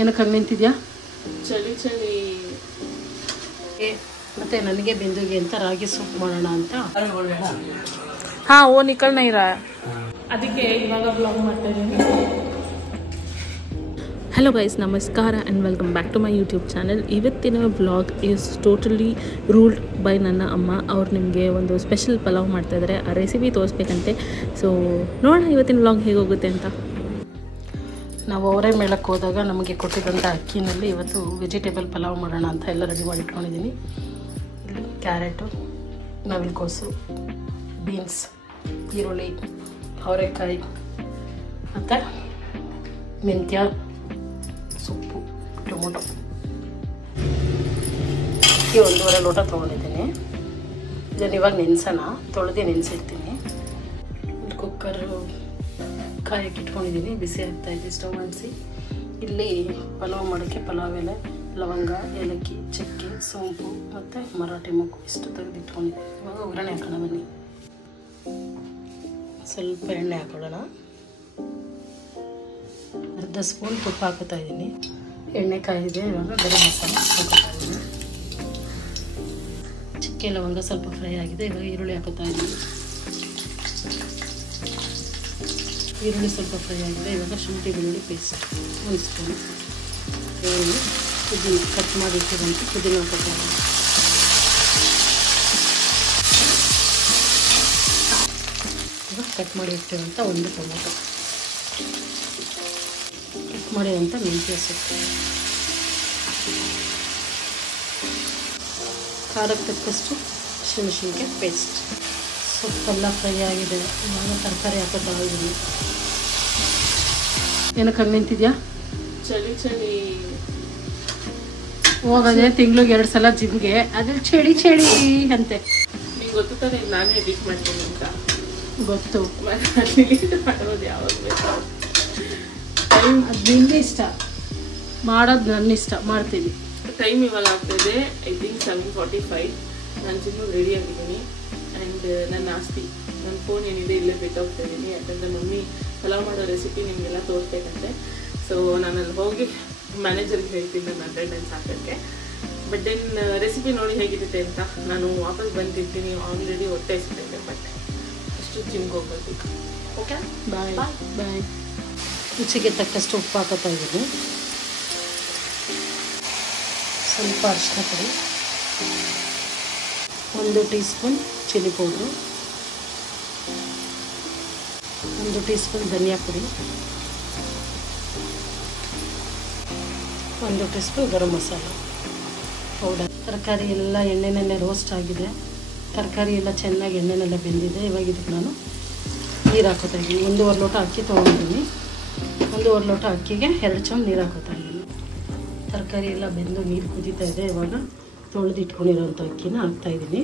ಏನಕ್ಕೆ ಹಂಗೆ ನಿಂತಿದ್ಯಾ? ಚಳಿ ಚಳಿ. ಮತ್ತೆ ನನಗೆ ಬಿಂದುಗೆ ಅಂತ ರಾಗಿ ಸೂಪ್ ಮಾಡೋಣ ಅಂತ. ಹಾಂ ಓ ನಿಕಲ್ನ ಇರ, ಅದಕ್ಕೆ ಇವಾಗ ಬ್ಲಾಗ್ ಮಾಡ್ತಾ ಇದ್ದೀನಿ. ಹಲೋ ಗೈಸ್, ನಮಸ್ಕಾರ and welcome back to my YouTube channel. ಇವತ್ತಿನ vlog is totally ruled by ನನ್ನ ಅಮ್ಮ. ಅವ್ರು ನಿಮಗೆ ಒಂದು ಸ್ಪೆಷಲ್ ಪಲಾವ್ ಮಾಡ್ತಾಯಿದ್ದಾರೆ, ಆ ರೆಸಿಪಿ ತೋರಿಸ್ಬೇಕಂತೆ. ಸೊ ನೋಡೋಣ ಇವತ್ತಿನ ವ್ಲಾಗ್ ಹೇಗೆ ಹೋಗುತ್ತೆ ಅಂತ. ನಾವು ಅವರೇ ಮೇಳಕ್ಕೆ ಹೋದಾಗ ನಮಗೆ ಕೊಟ್ಟಿದ್ದಂಥ ಅಕ್ಕಿನಲ್ಲಿ ಇವತ್ತು ವೆಜಿಟೇಬಲ್ ಪಲಾವ್ ಮಾಡೋಣ ಅಂತ ಎಲ್ಲ ರೆಡಿ ಮಾಡಿ ಇಟ್ಕೊಂಡಿದ್ದೀನಿ. ಇಲ್ಲಿ ಕ್ಯಾರೆಟು, ನವಿಲುಕೋಸು, ಬೀನ್ಸ್, ಈರುಳ್ಳಿ, ಅವರೆಕಾಯಿ ಮತ್ತು ಮೆಂತ್ಯ, ಸೊಪ್ಪು, ಟೊಮೊಟೊ. ಅಕ್ಕಿ 1.5 ಲೋಟ ತೊಗೊಂಡಿದ್ದೀನಿ. ಇದನ್ನು ಇವಾಗ ನೆನೆಸೋಣ, ತೊಳೆದು ನೆನೆಸಿರ್ತೀನಿ. ಕುಕ್ಕರು ಕಾಯಕ್ಕೆ ಇಟ್ಕೊಂಡಿದ್ದೀನಿ, ಬಿಸಿ ಆಗ್ತಾಯಿದೆ. ಸ್ಟವ್ ಅಂಟಿಸಿ ಇಲ್ಲಿ ಪಲಾವ್ ಮಾಡೋಕ್ಕೆ ಪಲಾವ್ ಎಲೆ, ಲವಂಗ, ಏಲಕ್ಕಿ, ಚಕ್ಕೆ, ಸೋಂಪು ಮತ್ತು ಮರಾಠಿ ಮೊಗ್ಗು ಇಷ್ಟು ತೆಗೆದು ಇಟ್ಕೊಂಡಿದ್ದೀನಿ. ಇವಾಗ ಒಗ್ಗರಣೆ ಹಾಕೋಣ ಬನ್ನಿ. ಸ್ವಲ್ಪ ಎಣ್ಣೆ ಹಾಕೊಳ್ಳೋಣ. ಅರ್ಧ ಸ್ಪೂನ್ ತುಪ್ಪ ಹಾಕೋತಾ ಇದ್ದೀನಿ. ಎಣ್ಣೆ ಕಾಯಿದೆ. ಇವಾಗ ಗರಂ ಮಸಾಲ ಹಾಕೋತಾ ಇದ್ದೀನಿ. ಚಕ್ಕೆ ಲವಂಗ ಸ್ವಲ್ಪ ಫ್ರೈ ಆಗಿದೆ. ಇವಾಗ ಈರುಳ್ಳಿ ಹಾಕೋತಾ ಇದ್ದೀನಿ. ಈರುಳ್ಳಿ ಸ್ವಲ್ಪ ಫ್ರೈ ಆಗಿದೆ. ಇವಾಗ ಶುಂಠಿ ಬೆಳ್ಳುಳ್ಳಿ ಪೇಸ್ಟ್ 1 ಸ್ಪೂನ್, ಪುದೀನ ಕಟ್ ಮಾಡಿ ಇಟ್ಟಿರುವಂಥ ಪುದೀನ ಹಾಕೋತಾ ಇದ್ದೀನಿ. ಇವಾಗ ಕಟ್ ಮಾಡಿ ಇಟ್ಟಿರುವಂಥ 1 ಟೊಮೊಟೊ, ಕಟ್ ಮಾಡಿರೋಂಥ ಮೆಂತ್ಯ ಸೊಪ್ಪು, ಖಾರಕ್ಕೆ ತಕ್ಕಷ್ಟು ಹಸಿಮೆಣಸಿನ್ಕಾಯಿ ಪೇಸ್ಟ್. ಸೊಪ್ಪೆಲ್ಲ ಫ್ರೈ ಆಗಿದೆ. ಇವಾಗ ತರಕಾರಿ ಹಾಕೋತಾ ಇದ್ದೀನಿ. ಏನಕ್ಕೆ ಹಂಗೆ ನಿಂತಿದ್ಯಾ? ಚಳಿ ಚಳಿ. ಹೋಗೋದೇ ತಿಂಗ್ಳಿಗೆ 2 ಸಲ ಜಿಮ್ಗೆ, ಅದು ಚಳಿ ಚಳಿ ಅಂತೆ. ನಿಂಗೆ ಗೊತ್ತು ತಾನೆ ನಾನೇ ಎಡಿಟ್ ಮಾಡ್ತೀನಿ ಅಂತ. ಗೊತ್ತು, ಎಡಿಟ್ ಮಾಡೋದು ಯಾವಾಗ ಬೇಕು. ಅದು ನಿನ್ನ ಇಷ್ಟ, ಮಾಡೋದು ನನ್ನ ಇಷ್ಟ, ಮಾಡ್ತೀನಿ. ಟೈಮ್ ಇವಾಗ ಆಗ್ತಾಯಿದೆ, ಐ ಥಿಂಕ್ 7:45. ನಾನು ಜಿಮ್ಮಿಗೆ ರೆಡಿ ಆಗಿದ್ದೀನಿ. ಆ್ಯಂಡ್ ನನ್ನ ಆಸ್ತಿ, ನನ್ನ ಫೋನ್ ಏನಿದೆ ಇಲ್ಲೇ ಬಿಟ್ಟು ಹೋಗ್ತಾ ಇದ್ದೀನಿ. ಯಾಕಂದರೆ ಮಮ್ಮಿ ಪಲಾವ್ ಮಾಡೋ ರೆಸಿಪಿ ನಿಮಗೆಲ್ಲ ತೋರಿಸ್ಬೇಕಂತೆ. ಸೊ ನಾನಲ್ಲಿ ಹೋಗಿ ಮ್ಯಾನೇಜರ್ಗೆ ಹೇಳ್ತೀನಿ ನನ್ನ ಅಟೆಂಡೆನ್ಸ್ ಹಾಕೋಕ್ಕೆ. ಬಟ್ ದೆನ್ ರೆಸಿಪಿ ನೋಡಿ ಹೇಗಿರುತ್ತೆ ಅಂತ ನಾನು ವಾಪಸ್ ಬಂದಿರ್ತೀನಿ. ಆಲ್ರೆಡಿ ಹೊಟ್ಟೆ ಇಸ್ತಿದ್ದೆ, ಬಟ್ ಅಷ್ಟು ಜಿಮ್ಗೆ ಹೋಗ್ಬೇಕು. Okay, bye bye. ರುಚಿಗೆ ತಕ್ಕಷ್ಟು ಉಪ್ಪು ಹಾಕೋತಾ ಇದ್ದೀನಿ. ಸ್ವಲ್ಪ ಅರಿಶಿನ ಪುಡಿ, 1 teaspoon chilli powder, 1 teaspoon ಧನಿಯಾ ಪುಡಿ, 1 teaspoon garam masala powder. ತರಕಾರಿ ಎಲ್ಲ ಎಣ್ಣೆನಲ್ಲೇ ರೋಸ್ಟ್ ಆಗಿದೆ. ತರಕಾರಿ ಎಲ್ಲ ಚೆನ್ನಾಗಿ ಎಣ್ಣೆನೆಲ್ಲ ಬೆಂದಿದೆ. ಇವಾಗ ಇದಕ್ಕೆ ನಾನು ನೀರು ಹಾಕೋತಾ ಇದ್ದೀನಿ. 1.5 ಲೋಟ ಅಕ್ಕಿ ತೊಗೊಂಡಿದ್ದೀನಿ. 1.5 ಲೋಟ ಅಕ್ಕಿಗೆ 2 ಚಮಚ ನೀರು ಹಾಕೋತಾ ಇದ್ದೀನಿ. ತರಕಾರಿ ಎಲ್ಲ ಬೆಂದು ನೀರು ಕುದೀತಾ ಇದೆ. ಇವಾಗ ತೊಳೆದು ಇಟ್ಕೊಂಡಿರೋಂಥ ಅಕ್ಕಿನ ಹಾಕ್ತಾಯಿದ್ದೀನಿ.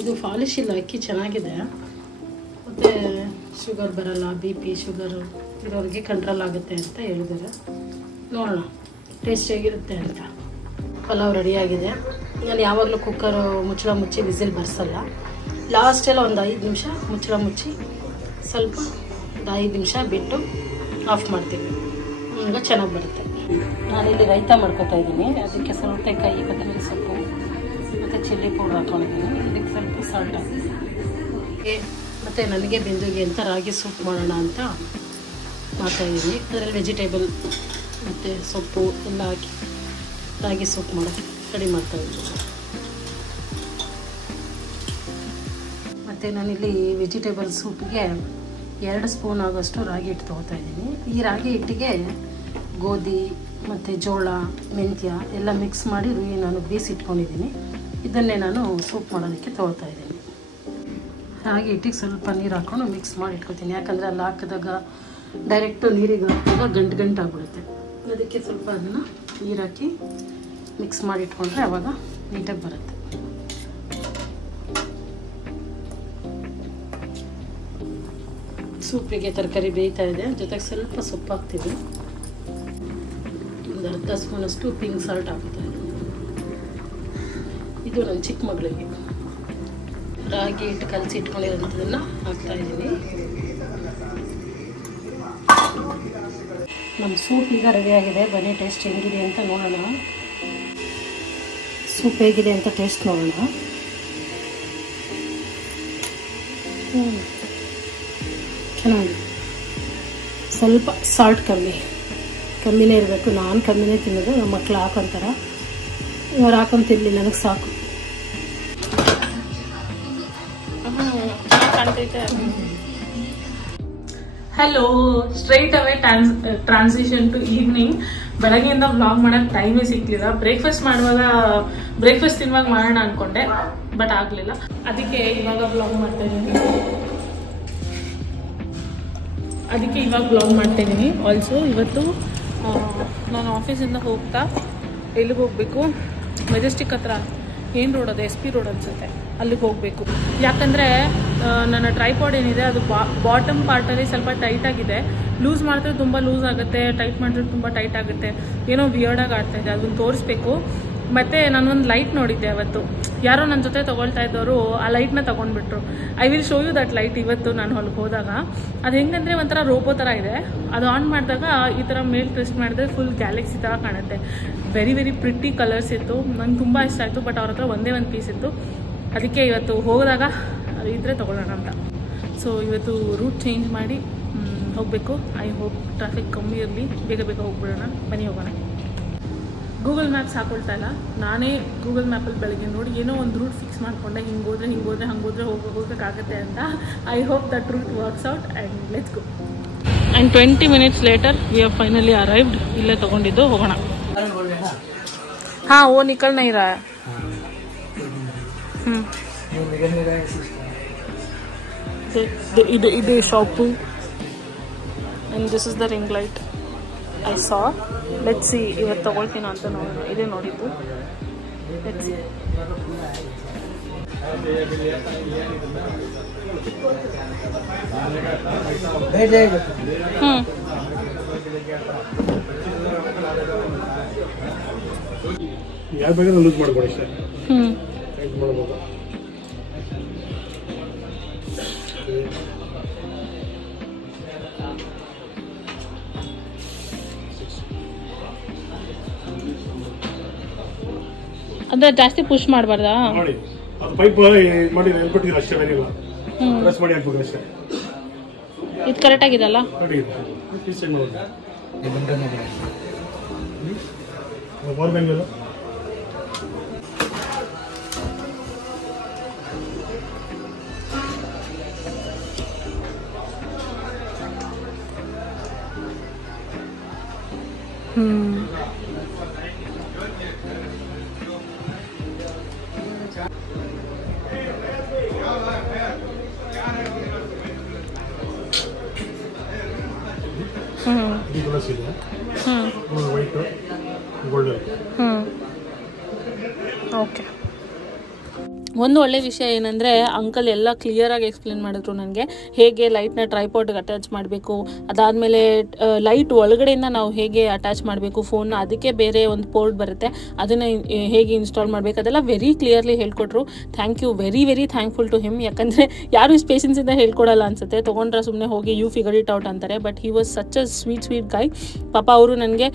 ಇದು ಪಾಲಿಶ್ ಇಲ್ಲ, ಅಕ್ಕಿ ಚೆನ್ನಾಗಿದೆ. ಮತ್ತು ಶುಗರ್ ಬರಲ್ಲ, BP ಶುಗರು ಇರೋರಿಗೆ ಕಂಟ್ರೋಲ್ ಆಗುತ್ತೆ ಅಂತ ಹೇಳಿದ್ದಾರೆ. ನೋಡೋಣ ಟೇಸ್ಟ್ ಹೇಗಿರುತ್ತೆ ಅಂತ. ಪಲಾವ್ ರೆಡಿಯಾಗಿದೆ. ನಾನು ಯಾವಾಗಲೂ ಕುಕ್ಕರು ಮುಚ್ಚಳ ಮುಚ್ಚಿ ವಿಸಿಲ್ ಬರ್ಸಲ್ಲ. ಲಾಸ್ಟೆಲ್ಲ ಒಂದು 5 ನಿಮಿಷ ಮುಚ್ಚಳ ಮುಚ್ಚಿ ಸ್ವಲ್ಪ 5 ನಿಮಿಷ ಬಿಟ್ಟು ಆಫ್ ಮಾಡ್ತೀನಿ. ಈಗ ಚೆನ್ನಾಗಿ ಬರುತ್ತೆ. ನಾನಿಲ್ಲಿ ರೈತ ಮಾಡ್ಕೊತಾ ಇದ್ದೀನಿ. ಅದಕ್ಕೆ ಸೌತೆಕಾಯಿ, ಕೊತ್ತಂಬರಿ ಸೊಪ್ಪು ಮತ್ತು ಚಿಲ್ಲಿ ಪೌಡರ್ ಹಾಕೊಂಡಿದ್ದೀನಿ. ಇದಕ್ಕೆ ಸ್ವಲ್ಪ ಸಾಲ್ಟ್ ಹಾಕಿ ಮತ್ತು ನನಗೆ ಬಿಂದುಗೆ ಅಂತ ರಾಗಿ ಸೂಪ್ ಮಾಡೋಣ ಅಂತ ಮಾಡ್ತಾಯಿದ್ದೀನಿ. ಅದರಲ್ಲಿ ವೆಜಿಟೇಬಲ್ ಮತ್ತು ಸೊಪ್ಪು ಎಲ್ಲ ಹಾಕಿ ರಾಗಿ ಸೂಪ್ ಮಾಡೋಕ್ಕೆ ರೆಡಿ ಮಾಡ್ತಾಯಿದ್ದೀನಿ. ಮತ್ತು ನಾನಿಲ್ಲಿ ವೆಜಿಟೇಬಲ್ ಸೂಪ್ಗೆ 2 ಸ್ಪೂನ್ ಆಗೋಷ್ಟು ರಾಗಿ ಹಿಟ್ಟು ತೊಗೋತಾ ಇದ್ದೀನಿ. ಈ ರಾಗಿ ಹಿಟ್ಟಿಗೆ ಗೋಧಿ ಮತ್ತು ಜೋಳ, ಮೆಂತ್ಯ ಎಲ್ಲ ಮಿಕ್ಸ್ ಮಾಡಿ ನಾನು ಬೀಸಿಟ್ಕೊಂಡಿದ್ದೀನಿ. ಇದನ್ನೇ ನಾನು ಸೂಪ್ ಮಾಡೋದಕ್ಕೆ ತೊಗೊಳ್ತಾ ಇದ್ದೀನಿ. ರಾಗಿ ಹಿಟ್ಟಿಗೆ ಸ್ವಲ್ಪ ನೀರು ಹಾಕ್ಕೊಂಡು ಮಿಕ್ಸ್ ಮಾಡಿ ಇಟ್ಕೊತೀನಿ. ಯಾಕಂದರೆ ಅಲ್ಲಿ ಹಾಕಿದಾಗ ಡೈರೆಕ್ಟು ನೀರಿಗೆ ಹಾಕಿದಾಗ ಗಂಟು ಆಗ್ಬಿಡುತ್ತೆ. ಅದಕ್ಕೆ ಸ್ವಲ್ಪ ಅದನ್ನು ನೀರು ಹಾಕಿ ಮಿಕ್ಸ್ ಮಾಡಿ ಇಟ್ಕೊಂಡ್ರೆ ಆವಾಗ ನೀಟಾಗಿ ಬರುತ್ತೆ. ಸೂಪಿಗೆ ತರಕಾರಿ ಬೇಯ್ತಾ ಇದೆ. ಜೊತೆಗೆ ಸ್ವಲ್ಪ ಸೊಪ್ಪು ಹಾಕ್ತೀವಿ. ಒಂದು 1/2 ಸ್ಪೂನಷ್ಟು ಪಿಂಕ್ ಸಾಲ್ಟ್ ಹಾಕ್ತಾ ಇದ್ದೀನಿ. ಇದು ನನ್ನ ಚಿಕ್ಕ ಮಗಳಿಗೆ ರಾಗಿ ಹಿಟ್ಟು ಕಲಸಿ ಇಟ್ಕೊಂಡಿರೋಂಥದ್ದನ್ನು ಹಾಕ್ತಾಯಿದ್ದೀನಿ. ನಮ್ಮ ಸೂಪ್ ಈಗ ರೆಡಿಯಾಗಿದೆ. ಬನ್ನಿ ಟೇಸ್ಟ್ ಹೆಂಗಿದೆ ಅಂತ ನೋಡೋಣ. ಸೂಪ್ ಹೇಗಿದೆ ಅಂತ ಟೇಸ್ಟ್ ನೋಡೋಣ. ಚೆನ್ನಾಗಿದೆ. ಸ್ವಲ್ಪ ಸಾಲ್ಟ್ ಕಮ್ಮಿನೇ ಇರಬೇಕು. ನಾನು ಕಮ್ಮಿನೇ ತಿನ್ನೋದು. ನಮ್ಮ ಮಕ್ಳು ಹಾಕೊಂತಾರೆ. ಇವ್ರು ಹಾಕೊಂಡು ತಿನ್ನಲಿ, ನನಗೆ ಸಾಕು. Hello, straight away transition to evening. ಬೆಳಗ್ಗೆಯಿಂದ ವ್ಲಾಗ್ ಮಾಡೋಕ್ಕೆ ಟೈಮೇ ಸಿಗ್ಲಿಲ್ಲ. ಬ್ರೇಕ್ಫಾಸ್ಟ್ ತಿನ್ನುವಾಗ ಮಾಡೋಣ ಅನ್ಕೊಂಡೆ, ಬಟ್ ಆಗಲಿಲ್ಲ. ಅದಕ್ಕೆ ಇವಾಗ ವ್ಲಾಗ್ ಮಾಡ್ತಾ ಇದ್ದೀನಿ. ಆಲ್ಸೋ ಇವತ್ತು ನಾನು ಆಫೀಸಿಂದ ಹೋಗ್ತಾ ಎಲ್ಲಿಗೆ ಹೋಗಬೇಕು, ಮೆಜೆಸ್ಟಿಕ್ ಹತ್ರ ಏನು ರೋಡ್ ಅದು, SP ರೋಡ್ ಅನ್ಸುತ್ತೆ, ಅಲ್ಲಿಗೆ ಹೋಗಬೇಕು. ಯಾಕಂದರೆ ನನ್ನ ಟ್ರೈಪಾಡ್ ಏನಿದೆ ಅದು ಬಾಟಮ್ ಪಾರ್ಟಲ್ಲಿ ಸ್ವಲ್ಪ ಟೈಟ್ ಆಗಿದೆ. ಲೂಸ್ ಮಾಡಿದ್ರೆ ತುಂಬ ಲೂಸ್ ಆಗುತ್ತೆ, ಟೈಟ್ ಮಾಡಿದ್ರೆ ತುಂಬ ಟೈಟ್ ಆಗುತ್ತೆ. ಏನೋ ವಿಯರ್ಡಾಗಿ ಆಡ್ತಾ ಇದೆ, ಅದನ್ನು ತೋರಿಸ್ಬೇಕು. ಮತ್ತು ನಾನೊಂದು ಲೈಟ್ ನೋಡಿದ್ದೆ ಅವತ್ತು. ಯಾರೋ ನನ್ನ ಜೊತೆ ತೊಗೊಳ್ತಾ ಇದ್ದವರು ಆ ಲೈಟ್ನ ತೊಗೊಂಡ್ಬಿಟ್ರು. I will show you that light ಇವತ್ತು ನಾನು ಹೊಲಕ್ಕೆ ಹೋದಾಗ. ಅದು ಹೆಂಗಂದರೆ ಒಂಥರ ರೋಬೋ ಥರ ಇದೆ. ಅದು ಆನ್ ಮಾಡಿದಾಗ ಈ ಥರ ಮೇಲ್ ಟ್ವಿಸ್ಟ್ ಮಾಡಿದ್ರೆ ಫುಲ್ ಗ್ಯಾಲಕ್ಸಿ ಥರ ಕಾಣುತ್ತೆ. ವೆರಿ ವೆರಿ ಪ್ರಿಟಿ ಕಲರ್ಸ್ ಇತ್ತು. ನಂಗೆ ತುಂಬ ಇಷ್ಟ ಆಯಿತು. ಬಟ್ ಅವ್ರ ಹತ್ರ ಒಂದೇ ಒಂದು ಪೀಸ್ ಇತ್ತು. ಅದಕ್ಕೆ ಇವತ್ತು ಹೋದಾಗ ಅದು ಇದ್ರೆ ತೊಗೊಳ್ಳೋಣ ಅಂತ. ಸೊ ಇವತ್ತು ರೂಟ್ ಚೇಂಜ್ ಮಾಡಿ ಹೋಗಬೇಕು. ಐ ಹೋಪ್ ಟ್ರಾಫಿಕ್ ಕಮ್ಮಿ ಇರಲಿ, ಬೇಗ ಹೋಗ್ಬಿಡೋಣ. ಬನ್ನಿ ಹೋಗೋಣ. ಗೂಗಲ್ ಮ್ಯಾಪ್ಸ್ ಹಾಕೊಳ್ತಾ ಇಲ್ಲ, ನಾನೇ ಗೂಗಲ್ ಮ್ಯಾಪಲ್ಲಿ ಬೆಳಗ್ಗೆ ನೋಡಿ ಏನೋ ಒಂದು ರೂಟ್ ಫಿಕ್ಸ್ ಮಾಡಿಕೊಂಡೆ. ಹಿಂಗೋದ್ರೆ ಹೋಗೋಕ್ಕಾಗತ್ತೆ ಅಂತ. I hope that route works out and let's go. And 20 minutes later we have finally arrived. ಇಲ್ಲೇ ತೊಗೊಂಡಿದ್ದು, ಹೋಗೋಣ. ಹಾಂ, ಓ ನಿಕಲ್ ನೈ ರहा है. ಇದು shop. And this is the ring light I saw. Let's see ಇವತ್ತು ತೊಗೊಳ್ತೀನೋ ಅಂತ ನೋಡೋಣ. ಇದೇ ನೋಡಿದ್ದು. Let's see. ಯಾರು ಬೇಕಾದ್ರೂ ಲೂಸ್ ಮಾಡ್ಬೋದು ಅಷ್ಟೇ. ಮಾಡ್ಬೋದು. ಅಂದ್ರೆ ಜಾಸ್ತಿ ಪುಷ್ ಮಾಡಬಾರ್ದಾ? ನೋಡಿ, ಅದು ಪೈಪ್ ಮಾಡಿ ನೆನ್ಕೊಟ್ಟಿಲ್ಲ ಅಷ್ಟೇ. ಏನಿಲ್ಲ, ಪ್ರೆಸ್ ಮಾಡಿ ಹಾಕ್ಬೇಕು ಅಷ್ಟೇ. ಇದು ಕರೆಕ್ಟ್ ಆಗಿದಲ್ಲ? ಪವರ್ ಬ್ಯಾಂಕ್ ಎಲ್ಲ ವೈಟ್ ಗೋಲ್ಡನ್. ಓಕೆ. ಒಂದು ಒಳ್ಳೆ ವಿಷಯ ಏನಂದರೆ ಅಂಕಲ್ ಎಲ್ಲ ಕ್ಲಿಯರಾಗಿ ಎಕ್ಸ್ಪ್ಲೇನ್ ಮಾಡಿದ್ರು ನನಗೆ. ಹೇಗೆ ಲೈಟ್ನ ಟ್ರೈಪಾಡ್ಗೆ ಅಟ್ಯಾಚ್ ಮಾಡಬೇಕು, ಅದಾದಮೇಲೆ ಲೈಟ್ ಒಳಗಡೆಯಿಂದ ನಾವು ಹೇಗೆ ಅಟ್ಯಾಚ್ ಮಾಡಬೇಕು ಫೋನ್ನ, ಅದಕ್ಕೆ ಬೇರೆ ಒಂದು ಪೋರ್ಟ್ ಬರುತ್ತೆ, ಅದನ್ನು ಹೇಗೆ ಇನ್ಸ್ಟಾಲ್ ಮಾಡಬೇಕು, ಅದೆಲ್ಲ ವೆರಿ ಕ್ಲಿಯರ್ಲಿ ಹೇಳ್ಕೊಟ್ರು. Thank you, very very thankful to him. ಯಾಕಂದರೆ ಯಾರು ಇಷ್ಟು ಪೇಷನ್ಸಿಂದ ಹೇಳ್ಕೊಡಲ್ಲ ಅನ್ಸುತ್ತೆ. ತೊಗೊಂಡ್ರೆ ಸುಮ್ಮನೆ ಹೋಗಿ ಯು ಫಿಗರ್ ಇಟ್ ಔಟ್ ಅಂತಾರೆ. But he was such a sweet guy. ಪಾಪ ಅವರು ನನಗೆ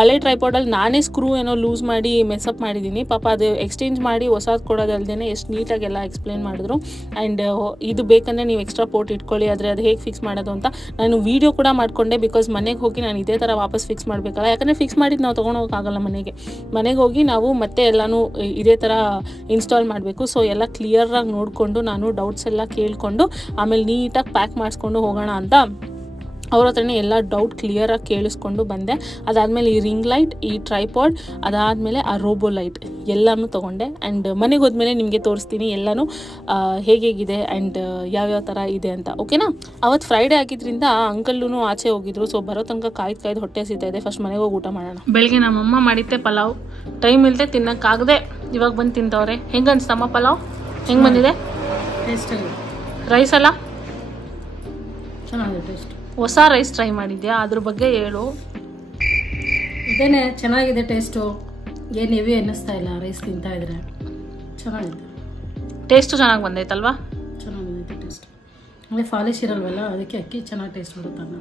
ಹಳೆ ಟ್ರೈಪಾಡಲ್ಲಿ ನಾನೇ ಸ್ಕ್ರೂ ಏನೋ ಲೂಸ್ ಮಾಡಿ ಮೆಸ್ಅಪ್ ಮಾಡಿದ್ದೀನಿ. ಪಾಪ ಅದು ಎಕ್ಸ್ಚೇಂಜ್ ಮಾಡಿ ಹೊಸದು ಕೊಡೋದಲ್ದೇ ಎಷ್ಟು ನೀಟಾಗೆಲ್ಲ ಎಕ್ಸ್ಪ್ಲೇನ್ ಮಾಡಿದ್ರು. ಆ್ಯಂಡ್ ಇದು ಬೇಕಂದರೆ ನೀವು ಎಕ್ಸ್ಟ್ರಾ ಪೋರ್ಟ್ ಇಟ್ಕೊಳ್ಳಿ, ಆದರೆ ಅದು ಹೇಗೆ ಫಿಕ್ಸ್ ಮಾಡೋದು ಅಂತ ನಾನು ವೀಡಿಯೋ ಕೂಡ ಮಾಡಿಕೊಂಡೆ. ಬಿಕಾಸ್ ಮನೆಗೆ ಹೋಗಿ ನಾನು ಇದೇ ಥರ ವಾಪಸ್ ಫಿಕ್ಸ್ ಮಾಡಬೇಕಲ್ಲ. ಯಾಕಂದರೆ ಫಿಕ್ಸ್ ಮಾಡಿದ್ದು ನಾವು ತೊಗೊಂಡೋಗೋಕ್ಕಾಗಲ್ಲ. ಮನೆಗೆ ಹೋಗಿ ನಾವು ಮತ್ತೆ ಎಲ್ಲನೂ ಇದೇ ಥರ ಇನ್ಸ್ಟಾಲ್ ಮಾಡಬೇಕು. ಸೊ ಎಲ್ಲ ಕ್ಲಿಯರಾಗಿ ನೋಡಿಕೊಂಡು ನಾನು ಡೌಟ್ಸ್ ಎಲ್ಲ ಕೇಳಿಕೊಂಡು ಆಮೇಲೆ ನೀಟಾಗಿ ಪ್ಯಾಕ್ ಮಾಡಿಸ್ಕೊಂಡು ಹೋಗೋಣ ಅಂತ ಅವ್ರ ಹತ್ರನೇ ಎಲ್ಲ ಡೌಟ್ ಕ್ಲಿಯರಾಗಿ ಕೇಳಿಸ್ಕೊಂಡು ಬಂದೆ. ಅದಾದಮೇಲೆ ಈ ರಿಂಗ್ ಲೈಟ್, ಈ ಟ್ರೈಪಾಡ್, ಅದಾದಮೇಲೆ ಆ ರೋಬೋ ಲೈಟ್ ಎಲ್ಲನೂ ತೊಗೊಂಡೆ. ಆ್ಯಂಡ್ ಮನೆಗೆ ಹೋದ್ಮೇಲೆ ನಿಮಗೆ ತೋರಿಸ್ತೀನಿ ಎಲ್ಲನೂ ಹೇಗಿದೆ ಆ್ಯಂಡ್ ಯಾವ್ಯಾವ ಥರ ಇದೆ ಅಂತ. ಓಕೆನಾ? ಅವತ್ತು ಫ್ರೈಡೇ ಆಗಿದ್ದರಿಂದ ಅಂಕಲ್ಲೂ ಆಚೆ ಹೋಗಿದ್ರು. ಸೊ ಬರೋ ತನಕ ಕಾಯ್ದು ಹೊಟ್ಟೆ ಹಸಿತಾ ಇದೆ. ಫಸ್ಟ್ ಮನೆಗೆ ಹೋಗಿ ಊಟ ಮಾಡೋಣ. ಬೆಳಗ್ಗೆ ನಮ್ಮಮ್ಮ ಮಾಡಿದ್ದೆ ಪಲಾವ್. ಟೈಮ್ ಇಲ್ಲದೆ ತಿನ್ನೋಕ್ಕಾಗದೆ ಇವಾಗ ಬಂದು ತಿಂತವ್ರೆ. ಹೆಂಗೆ ಅನ್ಸ್ತಮ್ಮ ಪಲಾವ್? ಹೆಂಗೆ ಬಂದಿದೆ? ಟೇಸ್ಟಾಗಿದೆ. ರೈಸ್ ಅಲ್ಲ ಚೆನ್ನಾಗಿದೆ ಟೇಸ್ಟ್. ಹೊಸ ರೈಸ್ ಟ್ರೈ ಮಾಡಿದ್ಯಾ? ಅದ್ರ ಬಗ್ಗೆ ಹೇಳು. ಇದೇನೆ ಚೆನ್ನಾಗಿದೆ ಟೇಸ್ಟು. ಏನು ಹೆವಿ ಅನ್ನಿಸ್ತಾ ಇಲ್ಲ ರೈಸ್ ತಿಂತಾ ಇದ್ರೆ. ಚೆನ್ನಾಗಿದೆ. ಟೇಸ್ಟು ಚೆನ್ನಾಗಿ ಬಂದೈತಲ್ವಾ? ಚೆನ್ನಾಗಿ ಬಂದೈತೆ ಟೇಸ್ಟ್. ಅಂದರೆ ಫಾಲಿಶ್ ಇರಲ್ವಲ್ಲ, ಅದಕ್ಕೆ ಅಕ್ಕಿ ಚೆನ್ನಾಗಿ ಟೇಸ್ಟ್ ಬರುತ್ತಲ್ಲ.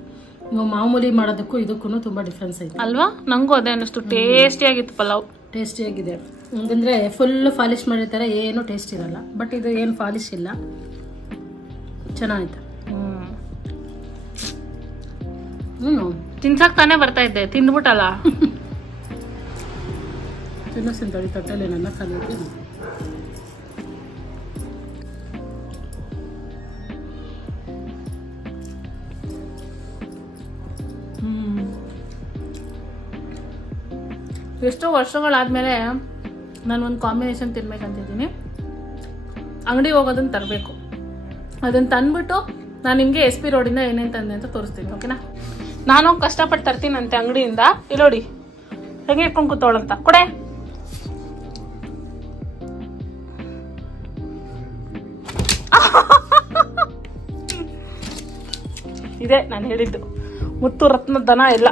ನೀವು ಮಾಮೂಲಿ ಮಾಡೋದಕ್ಕೂ ಇದಕ್ಕೂ ತುಂಬ ಡಿಫ್ರೆನ್ಸ್ ಐತೆ ಅಲ್ವಾ? ನಂಗೂ ಅದೇ ಅನ್ನಿಸ್ತು, ಟೇಸ್ಟಿಯಾಗಿತ್ತು ಪಲಾವ್. ಟೇಸ್ಟಿಯಾಗಿದೆ. ಯಾಕಂದರೆ ಫುಲ್ ಪಾಲಿಶ್ ಮಾಡಿರ್ತಾರೆ, ಏನು ಟೇಸ್ಟ್ ಇರಲ್ಲ. ಬಟ್ ಇದು ಏನು ಪಾಲಿಶ್ ಇಲ್ಲ, ಚೆನ್ನಾಗಿತ್ತು. ತಿನ್ಸಕ್ ತಾನೇ ಬರ್ತಾ ಇದ್ದೆ, ತಿಂದ್ಬಿಟ್ಟಲ್ಲ. ತಿನ್ನೋಸಿಂತಳಿ ತಟ್ಟಲೆ ನನ್ನ ಕಲಿಯುತ್ತೆ. ಎಷ್ಟೋ ವರ್ಷಗಳಾದ್ಮೇಲೆ ನಾನು ಒಂದು ಕಾಂಬಿನೇಷನ್ ತಿನ್ಬೇಕಂತಿದ್ದೀನಿ. ಅಂಗಡಿಗೆ ಹೋಗೋದನ್ನ ತರಬೇಕು. ಅದನ್ನು ತಂದ್ಬಿಟ್ಟು ನಾನು ನಿಮಗೆ SP ರೋಡಿಂದ ಏನೇನು ತಂದೆ ಅಂತ ತೋರಿಸ್ತೀನಿ, ಓಕೆನಾ? ನಾನು ಕಷ್ಟಪಟ್ಟು ತರ್ತೀನಂತೆ ಅಂಗಡಿಯಿಂದ. ಇಲ್ಲಿ ನೋಡಿ ಹೆಂಗೆ ಇಟ್ಕೊಂಡು ಕೂತೋಳಂತ. ಕೊಡೆ. ಇದೆ ನಾನು ಹೇಳಿದ್ದು, ಮುತ್ತು ರತ್ನ ದನ ಎಲ್ಲ.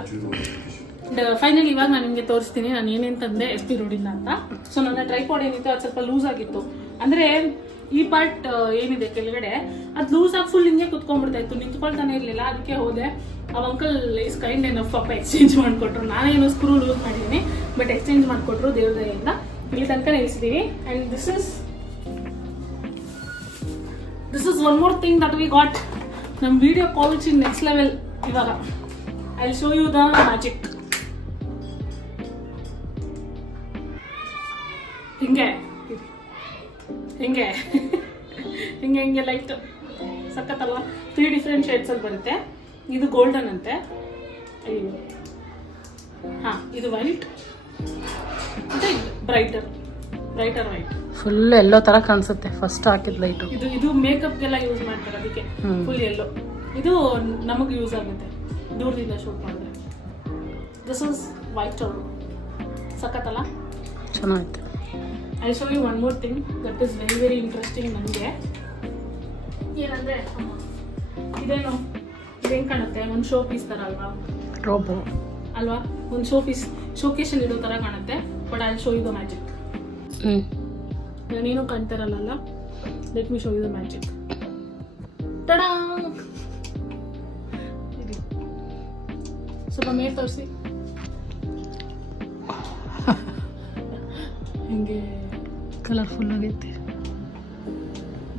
ಫೈನಲ್ ಇವಾಗ ನಾನು ನಿಮಗೆ ತೋರಿಸ್ತೀನಿ ನಾನು ಏನೇನು ತಂದೆ SP ರೋಡಿಂದ ಅಂತ. ಸೊ ನನ್ನ ಟ್ರೈಪಾಡ್ ಏನಿತ್ತು ಅದು ಸ್ವಲ್ಪ ಲೂಸ್ ಆಗಿತ್ತು. ಅಂದ್ರೆ ಈ ಪಾರ್ಟ್ ಏನಿದೆ ಕೆಳಗಡೆ ಅದು ಲೂಸ್ ಆಗಿ ಫುಲ್ ಹಿಂಗೆ ಕುತ್ಕೊಂಡ್ಬಿಡ್ತಾ ಇತ್ತು, ನಿಂತ್ಕೊಳ್ತಾನೆ ಇರ್ಲಿಲ್ಲ. ಅದಕ್ಕೆ ಹೋದೆ, ಆ ಅಂಕಲ್ ಇಸ್ ಕೈಂಡ್ ಏನಫ್ ಪಾಪ ಎಕ್ಸ್ಚೇಂಜ್ ಮಾಡಿಕೊಟ್ರು. ನಾನೇನು ಸ್ಕ್ರೂ ಲೂಸ್ ಮಾಡಿದ್ದೀನಿ, ಬಟ್ ಎಕ್ಸ್ಚೇಂಜ್ ಮಾಡಿಕೊಟ್ರು ದೇವ್ರ ದಯೆಯಿಂದ. ಇಲ್ಲಿ ತನಕ ನಿಲ್ಲಿಸಿದೀವಿ. And this is one more thing that we got. ನಮ್ಮ ವಿಡಿಯೋ ಕ್ವಾಲಿಟಿ ನೆಕ್ಸ್ಟ್ ಲೆವೆಲ್. ಇವಾಗ I will show you the magic. ಹಿಂಗೆ ಹಿಂಗೆ ಹಿಂಗೆ ಹಿಂಗೆ ಲೈಟ್ ಸಖತ್ತಲ್ವಾ? 3 ಡಿಫ್ರೆಂಟ್ ಶೇಡ್ಸ್ ಅಲ್ಲಿ ಬರುತ್ತೆ. ಇದು ಗೋಲ್ಡನ್ ಅಂತೆ. ಅಯ್ಯೋ ಹಾ, ಇದು ವೈಟ್, ಮತ್ತೆ ಬ್ರೈಟರ್ ವೈಟ್. ಫುಲ್ ಎಲ್ಲೋ ತರ ಕಾಣಿಸುತ್ತೆ ಫಸ್ಟ್ ಹಾಕಿದ ಲೈಟು. ಇದು ಮೇಕಪ್ಗೆಲ್ಲ ಯೂಸ್ ಮಾಡ್ತಾರೆ, ಅದಕ್ಕೆ ಫುಲ್ ಎಲ್ಲೋ. ಇದು ನಮಗೆ ಯೂಸ್ ಆಗುತ್ತೆ ದೂರದಿಂದ ಶೂಟ್ ಮಾಡಿದ್ರೆ. ದಿಸ್ ಇಸ್ ವೈಟ್ ಅವರು. ಸಖತ್ತಲ್ಲ? ಚೆನ್ನಾಗಿತ್ತು. I show you one more thing that is very very interesting. ನನಗೆ ಏನಂದ್ರೆ ಇದೇನು ಹೆಂಗ್ ಕಾಣುತ್ತೆ, ಒಂದು ಶೋ ಪೀಸ್ ತರ ಅಲ್ವಾ? ರೋಬೋ ಅಲ್ವಾ? ಒಂದು ಶೋ ಪೀಸ್ ಶೋಕೇಶಲ್ಲಿ ಇಡೋ ತರ ಕಾಣುತ್ತೆ. But I show you the magic. ನಾನೇನು ಕಾಣ್ತಾರಲ್ಲ, let me show you the magic. Tada! ಸ್ವಲ್ಪ ಮೇಲ್ ತೋರಿಸಿ. ಹಿಂಗೆ ಕಲರ್ಫುಲ್ ಆಗೈತೆ.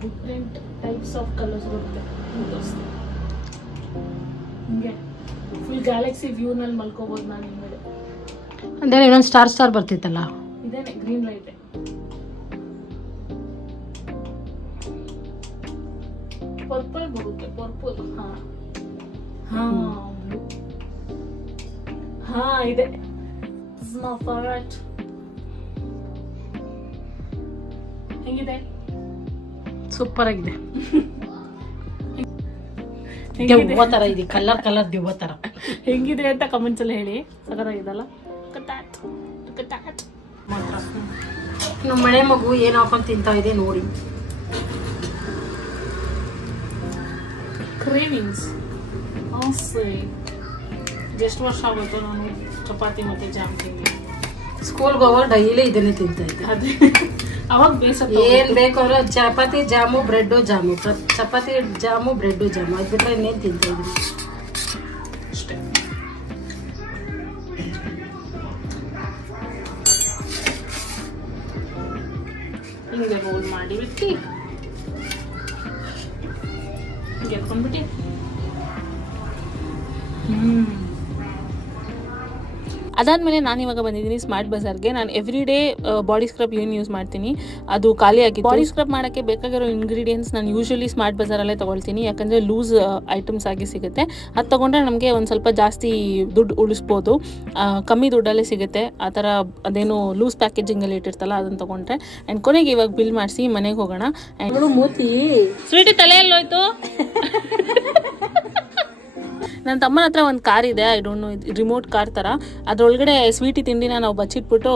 ಡಿಫ್ರೆಂಟ್ ಟೈಪ್ಸ್ ಆಫ್ ಕಲರ್ಸ್ ಬರುತ್ತೆ. ಹಿಂಗೆ ಫುಲ್ ಗ್ಯಾಲಕ್ಸಿ ವ್ಯೂನಲ್ಲಿ ಮಲ್ಕೋಬಹುದು ನಾನು ಹಿಂದೆ. ಅಂದ್ರೆ ಇನ್ನೊಂದು ಸ್ಟಾರ್ ಬರ್ತಿತ್ತಲ್ಲ, ಇದೇನೆ ಗ್ರೀನ್ ಲೈಟ್. ಪರ್ಪಲ್ ಬರುತ್ತೆ, ಪರ್ಪಲ್. ಹಾ ಇದೆ. ಹೆಂಗಿದೆ? ಸೂಪರ್ ಆಗಿದೆ. ದೆವ್ವ ತರ ಇದೆ, ಕಲರ್ ದೆವ್ವ ತರ. ಹೆಂಗಿದೆ ಅಂತ ಕಮೆಂಟ್ಸ್ ಅಲ್ಲಿ ಹೇಳಿ. ಸಗದಾಗಿದಲ್ಲ? ನಮ್ಮ ಮನೆ ಮಗು ಏನ್ ಹಾಕೊಂಡ್ ತಿಂತಾ ಇದೆ ನೋಡಿ. ಕ್ರೇವಿಂಗ್ಸ್. ಎಷ್ಟು ವರ್ಷ ಆಗೋಯ್ತು ನಾನು ಚಪಾತಿ ಮತ್ತೆ ಜಾಮ್ ತಿಂದೆ. ಸ್ಕೂಲ್ಗೆ ಹೋಗೋ ಡೈಲಿ ಇದನ್ನೇ ತಿಂತಾ ಇದ್ದೆ. ಅದೇ ಅವಾಗ ಬೇಸತ್ತ. ಏನ್ ಬೇಕಾದ್ರೂ chapati jam bread jam, chapati jam bread jam, ಅದ್ ಬಿಟ್ರೆ ಇನ್ನೇನ್ ತಿಂತಾ ಇದ್ರಿ ಅಷ್ಟೇ. ಹಿಂಗೆ ರೋಲ್ ಮಾಡಿ ಬಿಟ್ಟು ಹಿಂಗೆ ಎತ್ಕೊಂಡ್ಬಿಟ್ಟು ಅದಾದಮೇಲೆ ನಾನು ಇವಾಗ ಬಂದಿದ್ದೀನಿ ಸ್ಮಾರ್ಟ್ ಬಜಾರ್ಗೆ. ನಾನು ಎವ್ರಿ ಡೇ ಬಾಡಿ ಸ್ಕ್ರಬ್ ಏನು ಯೂಸ್ ಮಾಡ್ತೀನಿ ಅದು ಖಾಲಿ ಆಗಿದೆ. ಬಾಡಿ ಸ್ಕ್ರಬ್ ಮಾಡೋಕ್ಕೆ ಬೇಕಾಗಿರೋ ಇಂಗ್ರೀಡಿಯೆಂಟ್ಸ್ ನಾನು ಯೂಶಲಿ ಸ್ಮಾರ್ಟ್ ಬಜಾರಲ್ಲೇ ತೊಗೊಳ್ತೀನಿ, ಯಾಕಂದರೆ ಲೂಸ್ ಐಟಮ್ಸ್ ಆಗಿ ಸಿಗುತ್ತೆ. ಅದು ತೊಗೊಂಡ್ರೆ ನಮಗೆ ಒಂದು ಸ್ವಲ್ಪ ಜಾಸ್ತಿ ದುಡ್ಡು ಉಳಿಸ್ಬೋದು, ಕಮ್ಮಿ ದುಡ್ಡಲ್ಲೇ ಸಿಗುತ್ತೆ. ಆ ಥರ ಅದೇನು ಲೂಸ್ ಪ್ಯಾಕೇಜಿಂಗಲ್ಲಿ ಇಟ್ಟಿರ್ತಲ್ಲ ಅದನ್ನು ತೊಗೊಂಡ್ರೆ. ಆ್ಯಂಡ್ ಕೊನೆಗೆ ಇವಾಗ ಬಿಲ್ ಮಾಡಿಸಿ ಮನೆಗೆ ಹೋಗೋಣ. ಮೂತಿ ಸ್ವೀಟಿ ತಲೆಯಲ್ಲೋಯ್ತು. ನನ್ನ ತಮ್ಮನ ಹತ್ರ ಒಂದು ಕಾರ್ ಇದೆ, I don't know, remote car ಥರ. ಅದರೊಳಗಡೆ ಸ್ವೀಟಿ ತಿಂಡಿನ ನಾವು ಬಚ್ಚಿಟ್ಬಿಟ್ಟು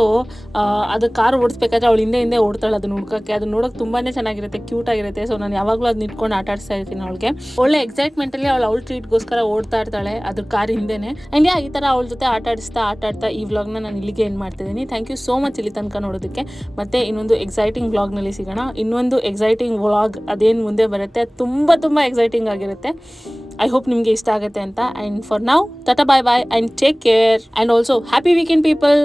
ಅದು ಕಾರ್ ಓಡಿಸ್ಬೇಕಾದ್ರೆ ಅವಳು ಹಿಂದೆ ಓಡ್ತಾಳೆ ಅದನ್ನ ಹುಡ್ಕೋಕ್ಕೆ. ಅದು ನೋಡೋಕೆ ತುಂಬಾ ಚೆನ್ನಾಗಿರುತ್ತೆ, ಕ್ಯೂಟ್ ಆಗಿರುತ್ತೆ. ಸೊ ನಾನು ಯಾವಾಗಲೂ ಅದನ್ನ ಇಟ್ಕೊಂಡು ಆಟ ಆಡಿಸ್ತಾ ಇರ್ತೀನಿ ಅವಳಿಗೆ. ಒಳ್ಳೆ ಎಕ್ಸೈಟ್ಮೆಂಟಲ್ಲಿ ಅವಳು ಟ್ರೀಟ್ಗೋಸ್ಕರ ಓಡ್ತಾ ಇರ್ತಾಳೆ ಅದ್ರ ಕಾರ್ ಹಿಂದೆನೇ. ಆ್ಯಂಡ್ ಈ ಥರ ಅವಳ ಜೊತೆ ಆಟ ಆಡ್ತಾ ಈ ವ್ಲಾಗ್ನ ನಾನು ಇಲ್ಲಿಗೆ ಏನು ಮಾಡ್ತಿದ್ದೀನಿ. ಥ್ಯಾಂಕ್ ಯು ಸೋ ಮಚ್ ಇಲ್ಲಿ ತನಕ ನೋಡೋದಕ್ಕೆ. ಮತ್ತೆ ಇನ್ನೊಂದು ಎಕ್ಸೈಟಿಂಗ್ ವ್ಲಾಗ್ನಲ್ಲಿ ಸಿಗೋಣ. ಇನ್ನೊಂದು ಎಕ್ಸೈಟಿಂಗ್ ವ್ಲಾಗ್ ಅದೇನು ಮುಂದೆ ಬರುತ್ತೆ ತುಂಬ ಎಕ್ಸೈಟಿಂಗ್ ಆಗಿರುತ್ತೆ. ಐ ಹೋಪ್ ನಿಮಗೆ ಇಷ್ಟ ಆಗುತ್ತೆ ಅಂತ. And for now tata bye bye and take care and also happy weekend people.